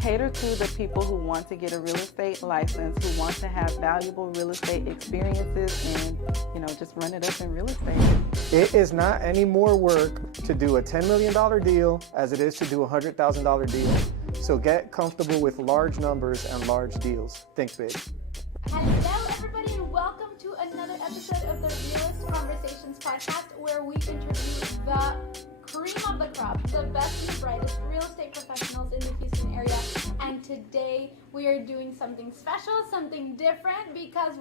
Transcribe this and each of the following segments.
cater to the people who want to get a real estate license, who want to have valuable real estate experiences and, just run it up in real estate. It is not any more work to do a $10 million deal as it is to do a $100,000 deal. So get comfortable with large numbers and large deals. Think big. Hello everybody and welcome to another episode of the Realist Conversations podcast, where we interview the cream of the crop, the best and the brightest real estate professionals in the Houston area. And today we are doing something special, something different, because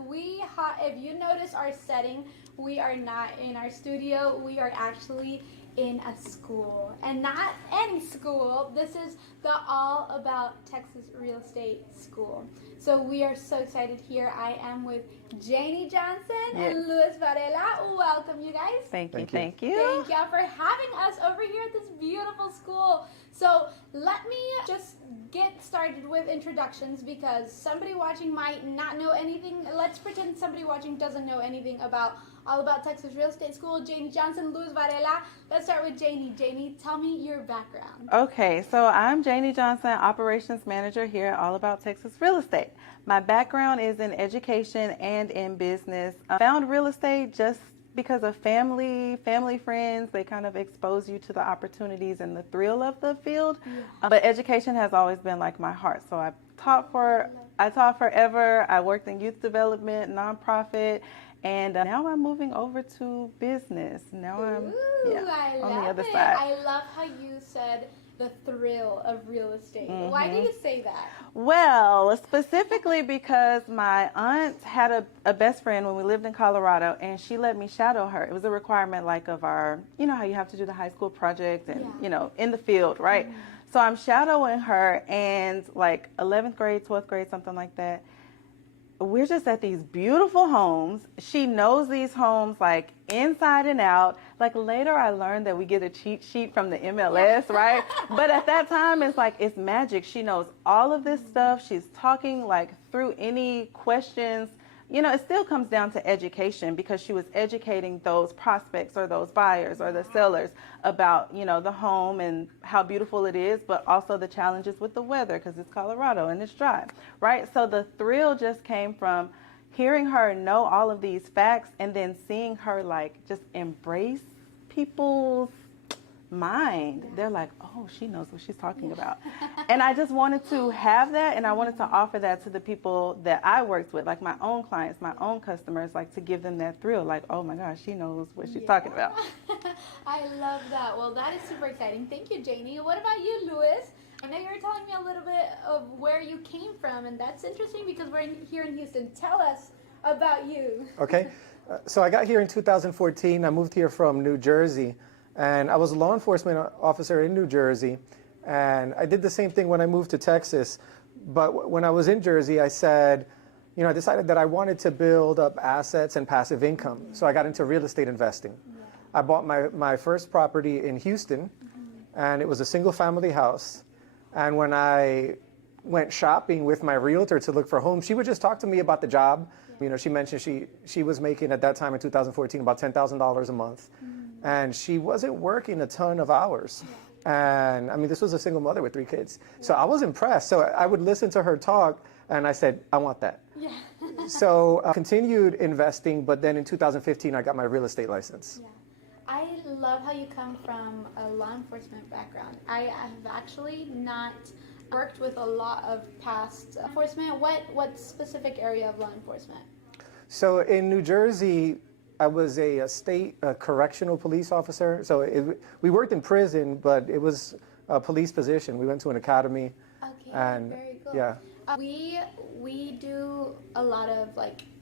if you notice our setting, we are not in our studio, we are actually in a school, and not any school. This is the All About Texas Real Estate School. So we are so excited here. I am with Janie Johnson and Luis Varela. Welcome, you guys. Thank you. Thank y'all for having us over here at this beautiful school. So let me just get started with introductions, because somebody watching might not know anything. Let's pretend somebody watching doesn't know anything about All About Texas Real Estate School. Janie Johnson, Luis Varela. Let's start with Janie. Janie, tell me your background. Okay, so I'm Janie Johnson, Operations Manager here at All About Texas Real Estate. My background is in education and in business. I found real estate just because of family friends. They kind of expose you to the opportunities and the thrill of the field. Yeah. But education has always been like my heart. So I taught forever. I worked in youth development, nonprofit, and now I'm moving over to business. Now I'm on the other side. I love how you said the thrill of real estate. Mm-hmm. Why do you say that? Well, specifically because my aunt had a best friend when we lived in Colorado, and she let me shadow her. It was a requirement of our, how you have to do the high school project and, in the field, right? Mm-hmm. So I'm shadowing her, and 11th grade, 12th grade, something like that. We're just at these beautiful homes. She knows these homes inside and out. Later I learned that we get a cheat sheet from the MLS, right? But at that time it's magic. She knows all of this stuff. She's talking through any questions. It still comes down to education, because she was educating those prospects or those buyers or the sellers about, the home and how beautiful it is, but also the challenges with the weather, because it's Colorado and it's dry, right? So the thrill just came from hearing her know all of these facts, and then seeing her just embrace people's mind. They're oh, she knows what she's talking about. And I just wanted to have that, and I wanted to offer that to the people that I worked with, my own clients, my own customers, to give them that thrill, oh my gosh, she knows what she's talking about. I love that. Well, that is super exciting. Thank you, Janie. What about you, Luis? I know you were telling me a little bit of where you came from, and that's interesting because we're here in Houston. Tell us about you. Okay. So I got here in 2014. I moved here from New Jersey. And I was a law enforcement officer in New Jersey, and I did the same thing when I moved to Texas. But when I was in Jersey, I said, I decided that I wanted to build up assets and passive income. So I got into real estate investing. Yeah. I bought my first property in Houston, and it was a single family house. And when I went shopping with my realtor to look for homes, she would just talk to me about the job. Yeah. She mentioned she was making at that time in 2014 about $10,000 a month. And she wasn't working a ton of hours. Yeah. And this was a single mother with 3 kids. Yeah. So I was impressed. So I would listen to her talk, and I said, I want that. Yeah. So I continued investing, but then in 2015, I got my real estate license. Yeah. I love how you come from a law enforcement background. I have actually not worked with a lot of past enforcement. What specific area of law enforcement? So in New Jersey, I was a state correctional police officer. So we worked in prison, but it was a police position. We went to an academy. Okay, and very cool. Yeah. We do a lot of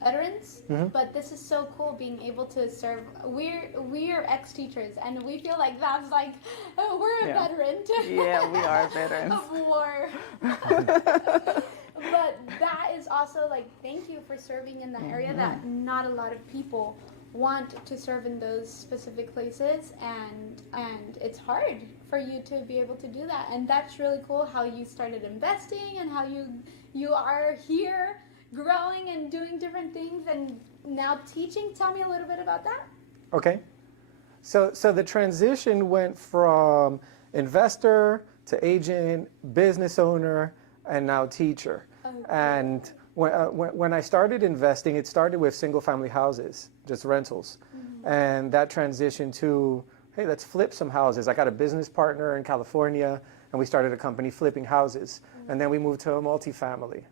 veterans, but this is so cool being able to serve. We're ex-teachers, and we feel like that's we're a veteran. Yeah, we are veterans of war. But that is also thank you for serving in that area that not a lot of people want to serve in those specific places, and it's hard for you to be able to do that. And that's really cool how you started investing and how you are here growing and doing different things and now teaching. Tell me a little bit about that. Okay. So the transition went from investor to agent, business owner, and now teacher. Okay. And when I started investing, it started with single family houses, just rentals. And that transitioned to, hey, let's flip some houses. I got a business partner in California, and we started a company flipping houses. And then we moved to a multifamily.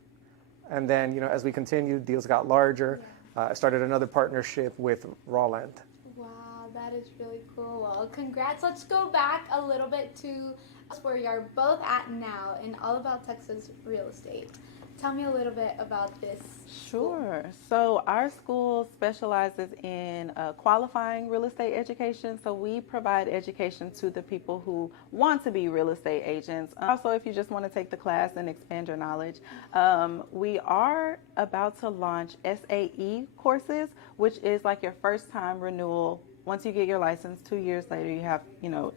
And then, as we continued, deals got larger. I started another partnership with Raw Land. Wow, that is really cool. Well, congrats. Let's go back a little bit to where you're both at now in All About Texas Real Estate. Tell me a little bit about this school. Sure. So our school specializes in qualifying real estate education. So we provide education to the people who want to be real estate agents. Also, if you just want to take the class and expand your knowledge, we are about to launch SAE courses, which is like your first time renewal. Once you get your license, 2 years later, you have,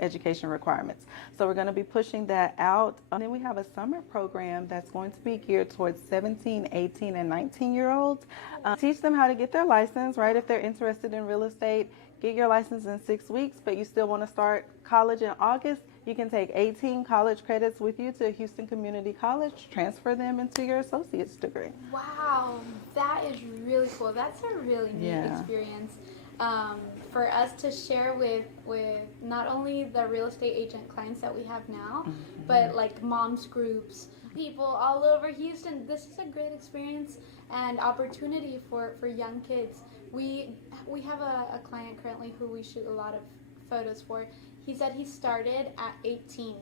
education requirements. So we're going to be pushing that out. And then we have a summer program that's going to be geared towards 17, 18, and 19-year-olds. Teach them how to get their license, right? If they're interested in real estate, get your license in 6 weeks, but you still want to start college in August. You can take 18 college credits with you to Houston Community College, transfer them into your associate's degree. Wow, that is really cool. That's a really neat experience. For us to share with not only the real estate agent clients that we have now, but like moms groups, people all over Houston. This is a great experience and opportunity for young kids. We have a client currently who we shoot a lot of photos for. He said he started at 18.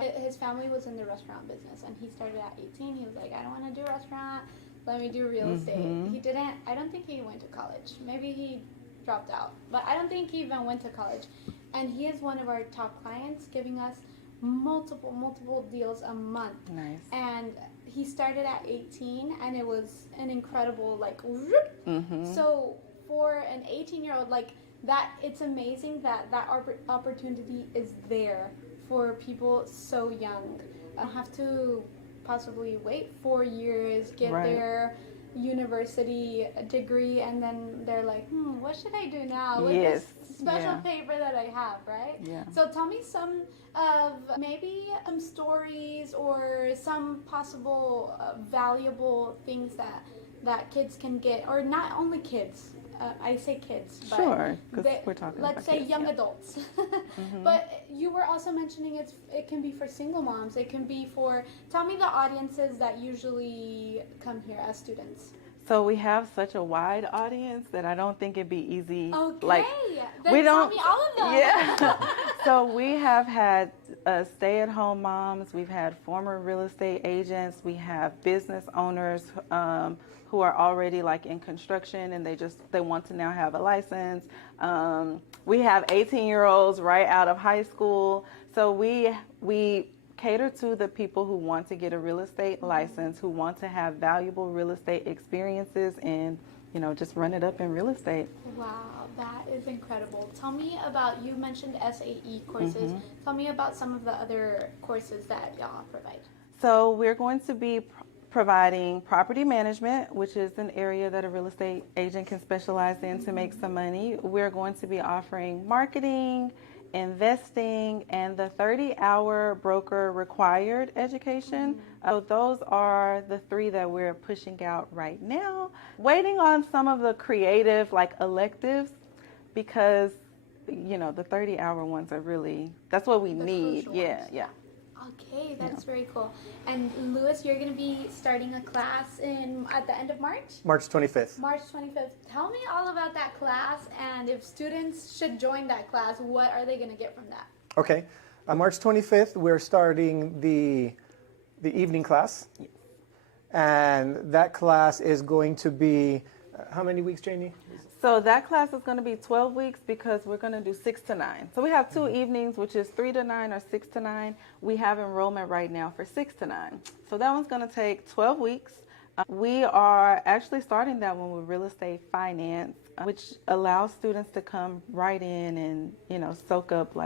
His family was in the restaurant business, and he started at 18. He was like, I don't want to do restaurant. Let me do real estate. I don't think he went to college. Maybe he dropped out, but I don't think he even went to college. And he is one of our top clients, giving us multiple deals a month. Nice. And he started at 18, and it was an incredible So for an 18-year-old like that, it's amazing that opportunity is there for people so young. I don't have to possibly wait 4 years, get their university degree, and then they're like, what should I do now with this special paper that I have, right? Yeah. So tell me some of maybe some stories or some possible valuable things that kids can get, or not only kids. I say kids, but sure, because we're talking let's about say kids, young adults. But you were also mentioning it can be for single moms. It can be for, tell me the audiences that usually come here as students. So we have such a wide audience that I don't think it'd be easy. Okay, then we tell don't. me all of them. Yeah. So we have had stay-at-home moms. We've had former real estate agents. We have business owners who are already like in construction, and they want to now have a license. We have 18-year-olds right out of high school. So we cater to the people who want to get a real estate license, who want to have valuable real estate experiences, and just run it up in real estate. Wow, that is incredible. Tell me about, you mentioned SAE courses. Tell me about some of the other courses that y'all provide. So we're going to be providing property management, which is an area that a real estate agent can specialize in to make some money. We're going to be offering marketing, investing, and the 30-hour broker required education. So those are the 3 that we're pushing out right now. Waiting on some of the creative electives, because the 30-hour ones are really, that's what we need. Yeah. Okay, that's very cool. And Louis, you're going to be starting a class at the end of March? March 25th. March 25th. Tell me all about that class, and if students should join that class, what are they going to get from that? Okay. On March 25th, we're starting the evening class. Yes. And that class is going to be, how many weeks, Jamie? So that class is going to be 12 weeks because we're going to do 6 to 9. So we have 2 evenings, which is 3 to 9 or 6 to 9. We have enrollment right now for 6 to 9. So that one's going to take 12 weeks. We are actually starting that one with real estate finance, which allows students to come right in and, soak up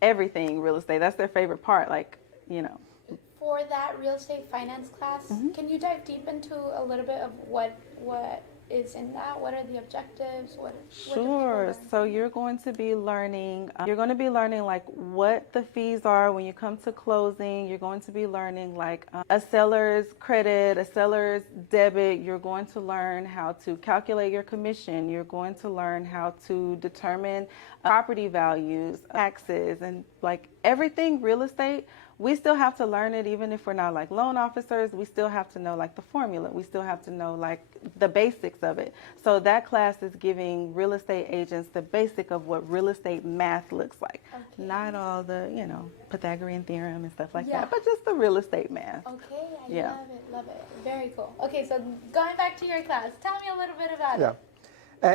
everything real estate. That's their favorite part, For that real estate finance class, can you dive deep into a little bit of what is in that? What are the objectives? What do people Sure. learn? So you're going to be learning, like what the fees are when you come to closing. You're going to be learning like a seller's credit, a seller's debit. You're going to learn how to calculate your commission. You're going to learn how to determine property values, taxes, and like everything real estate. We still have to learn it even if we're not like loan officers. We still have to know like the formula. We still have to know like the basics of it. So that class is giving real estate agents the basic of what real estate math looks like. Okay. Not all the, Pythagorean theorem and stuff like Yeah. that, but just the real estate math. Okay, I Yeah. love it. Very cool. Okay, so going back to your class, tell me a little bit about Yeah. it.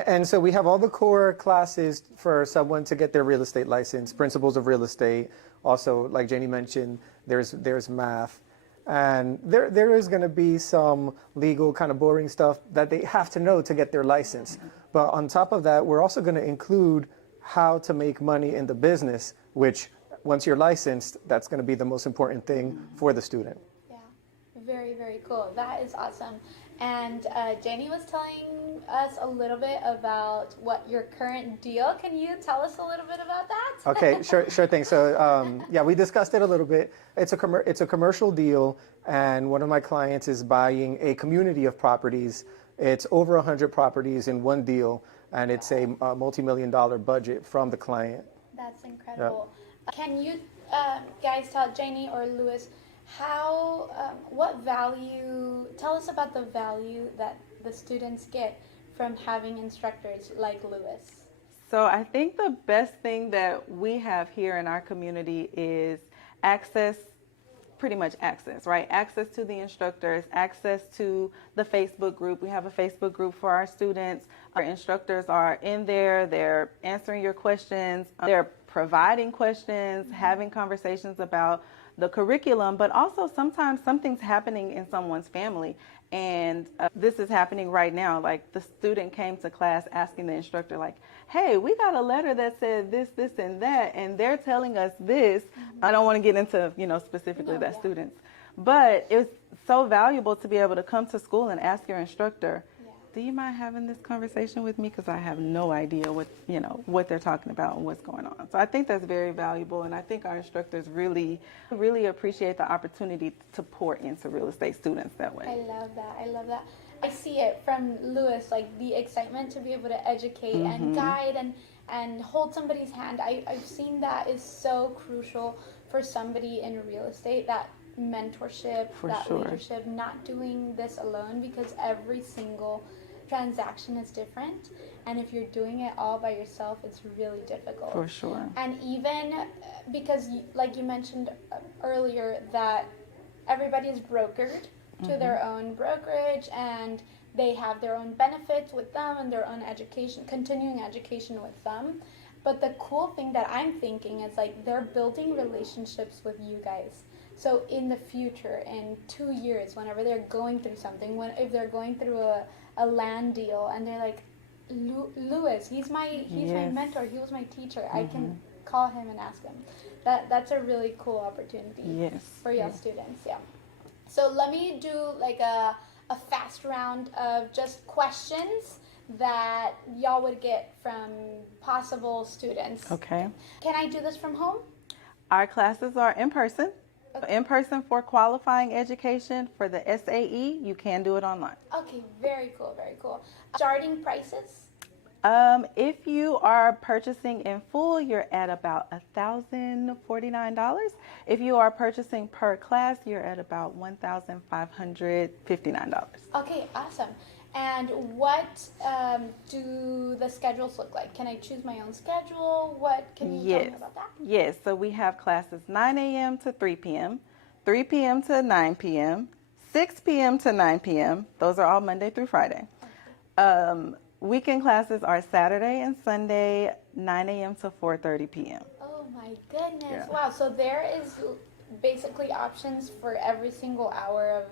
And so we have all the core classes for someone to get their real estate license, principles of real estate. Also, like Janie mentioned, there's math. And there is going to be some legal kind of boring stuff that they have to know to get their license. But on top of that, we're also going to include how to make money in the business, which once you're licensed, that's going to be the most important thing for the student. Yeah, very, very cool. That is awesome. And Janie was telling us a little bit about what your current deal. Can you tell us a little bit about that? Okay, sure thing. So yeah, we discussed it a little bit. It's a commercial deal, and one of my clients is buying a community of properties. It's over 100 properties in one deal, and it's a multi-million-dollar budget from the client. That's incredible. Can you guys tell Janie or Louis tell us about the value that the students get from having instructors like Louis? So I think the best thing that we have here in our community is pretty much access, right? Access to the instructors, access to the Facebook group. We have a Facebook group for our students. Our instructors are in there. They're answering your questions. They're providing questions, having conversations about the curriculum, but also sometimes something's happening in someone's family. And this is happening right now. Like the student came to class asking the instructor like, hey, we got a letter that said this, this, and that, and they're telling us this. I don't want to get into, specifically students. But it's so valuable to be able to come to school and ask your instructor, do you mind having this conversation with me? Because I have no idea what they're talking about and what's going on. So I think that's very valuable, and I think our instructors really, really appreciate the opportunity to pour into real estate students that way. I love that. I see it from Louis, like the excitement to be able to educate and guide and hold somebody's hand. I've seen that is so crucial for somebody in real estate, that mentorship, leadership, not doing this alone, because every single transaction is different, and if you're doing it all by yourself, it's really difficult. For sure. And even because, like you mentioned earlier, that everybody is brokered to their own brokerage, and they have their own benefits with them and their own education, continuing education with them. But the cool thing that I'm thinking is like they're building relationships with you guys. So in the future, in 2 years, whenever they're going through something, if they're going through a land deal and they're like, Louis, he's my mentor, he was my teacher, I can call him and ask him. That's a really cool opportunity for y'all students. Yeah. So let me do like a fast round of just questions that y'all would get from possible students. Okay. Can I do this from home? Our classes are in person. Okay. In person for qualifying education. For the SAE, you can do it online. Okay, very cool, very cool. Starting prices? If you are purchasing in full, you're at about $1,049. If you are purchasing per class, you're at about $1,559. Okay, awesome. And what do the schedules look like? Can I choose my own schedule? What can you tell me about that? Yes, so we have classes 9 a.m. to 3 p.m., 3 p.m. to 9 p.m., 6 p.m. to 9 p.m. Those are all Monday through Friday. Okay. Weekend classes are Saturday and Sunday, 9 a.m. to 4:30 p.m. Oh my goodness. Yeah. Wow, so there is basically options for every single hour of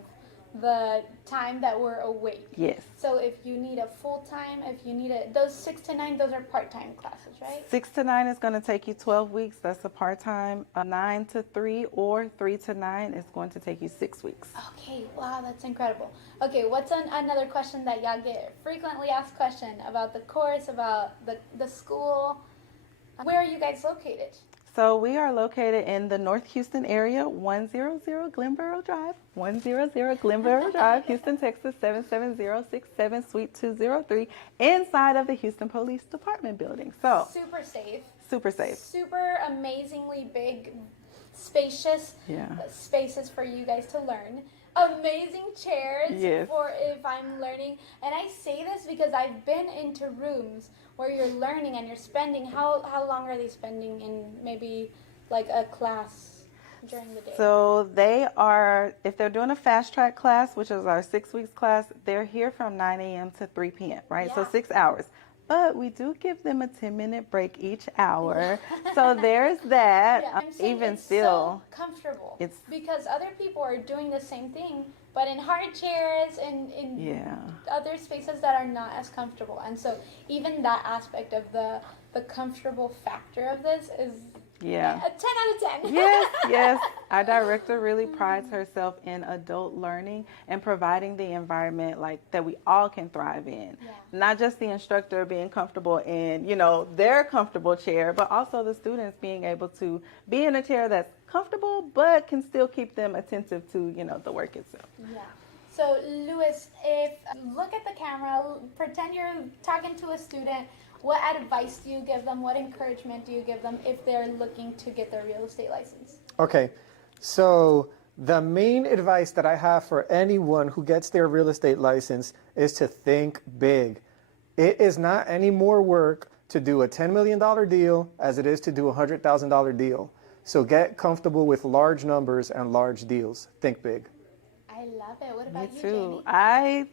the time that we're awake. Yes. So if you need a full-time, if you need those 6 to 9, those are part-time classes, right? 6 to 9 is going to take you 12 weeks. That's a part-time. 9 to 3 or 3 to 9 is going to take you 6 weeks. Okay, wow, that's incredible. Okay, what's another question that y'all get frequently asked question about the course, about the school? Where are you guys located? So we are located in the North Houston area, 100 Glenboro Drive, Houston, Texas, 77067, Suite 203, inside of the Houston Police Department building. So super safe. Super safe. Super amazingly big, spacious spaces for you guys to learn. Amazing chairs for if I'm learning. And I say this because I've been into rooms where you're learning and you're spending, how long are they spending in maybe like a class during the day? So they are, if they're doing a fast track class, which is our 6 weeks class, they're here from 9 a.m. to 3 p.m., right? So 6 hours. But we do give them a 10-minute break each hour. So there's that. Even it's still, so comfortable. Because other people are doing the same thing, but in hard chairs and in other spaces that are not as comfortable. And so even that aspect of the comfortable factor of this is a 10 out of 10. Yes. Our director really prides herself in adult learning and providing the environment like that we all can thrive in. Not just the instructor being comfortable in, their comfortable chair, but also the students being able to be in a chair that's comfortable but can still keep them attentive to, the work itself. Yeah. So, Luis, if look at the camera, pretend you're talking to a student. What advice do you give them? What encouragement do you give them if they're looking to get their real estate license? Okay, so the main advice that I have for anyone who gets their real estate license is to think big. It is not any more work to do a $10 million deal as it is to do a $100,000 deal. So get comfortable with large numbers and large deals. Think big. I love it. What about Me you, too. Janie?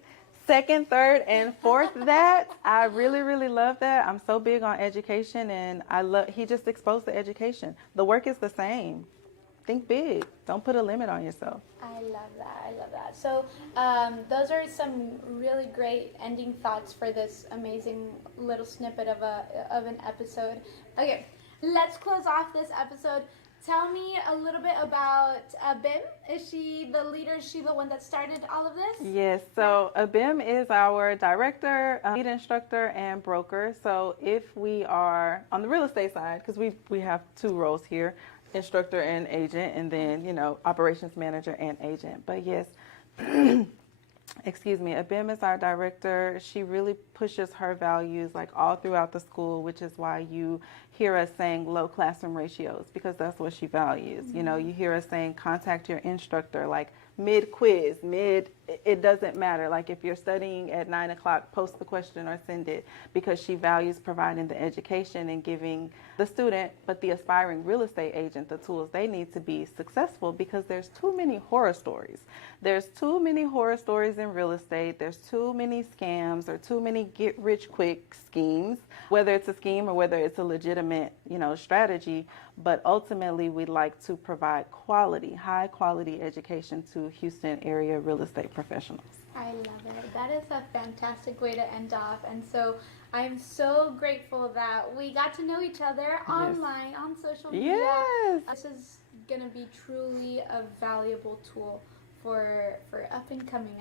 Second, third, and fourth that. I really, really love that. I'm so big on education, and he just exposed the education. The work is the same. Think big. Don't put a limit on yourself. I love that. So those are some really great ending thoughts for this amazing little snippet of an episode. Okay, let's close off this episode. Tell me a little bit about Abim. Is she the leader? Is she the one that started all of this? Yes. So Abim is our director, lead instructor, and broker. So if we are on the real estate side, because we have 2 roles here, instructor and agent, and then, operations manager and agent. But yes, excuse me, Abim is our director. She really pushes her values like all throughout the school, which is why you hear us saying low classroom ratios, because that's what she values. You hear us saying contact your instructor like mid-quiz, it doesn't matter. Like if you're studying at 9 o'clock, post the question or send it, because she values providing the education and giving the student, but the aspiring real estate agent, the tools they need to be successful, because there's too many horror stories. There's too many horror stories in real estate. There's too many scams or too many get-rich-quick schemes, whether it's a scheme or whether it's a legitimate, strategy. But ultimately, we like to provide high-quality education to Houston area real estate professionals. I love it. That is a fantastic way to end off. And so I'm so grateful that we got to know each other online, on social media. Yes. This is going to be truly a valuable tool for up and coming,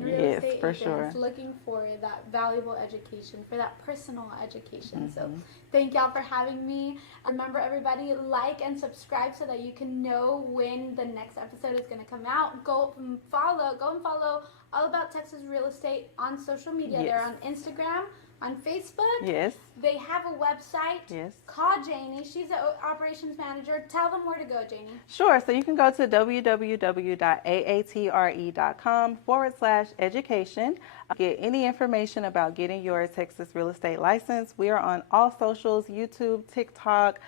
real estate agents looking for that valuable education, for that personal education. So thank y'all for having me. Remember, everybody, like and subscribe so that you can know when the next episode is going to come out. Go and follow All About Texas Real Estate on social media. They're on Instagram, on Facebook. Yes. They have a website. Yes. Call Janie. She's the operations manager. Tell them where to go, Janie. Sure. So you can go to www.aatre.com/education. Get any information about getting your Texas real estate license. We are on all socials: YouTube, TikTok,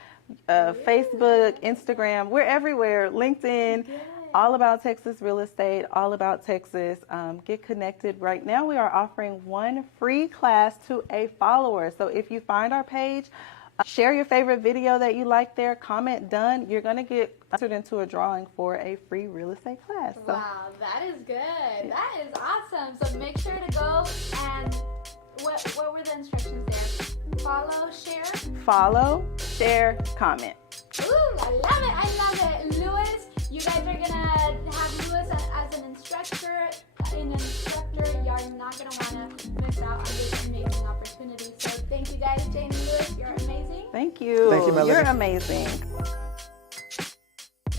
Facebook, Instagram. We're everywhere. LinkedIn. Good. All About Texas Real Estate, All About Texas. Get connected. Right now we are offering 1 free class to a follower. So if you find our page, Share your favorite video that you like there. Comment done. You're going to get entered into a drawing for a free real estate class. So. Wow, that is good. That is awesome. So make sure to go and what were the instructions there? Follow, share, comment. Ooh, I love it. I love it. Lewis, you guys are going to have Lewis as an instructor. You're not going to want to miss out on this amazing opportunity. So thank you guys, Jane and Lewis. You're amazing. Thank you. Thank you, Melody. You're amazing.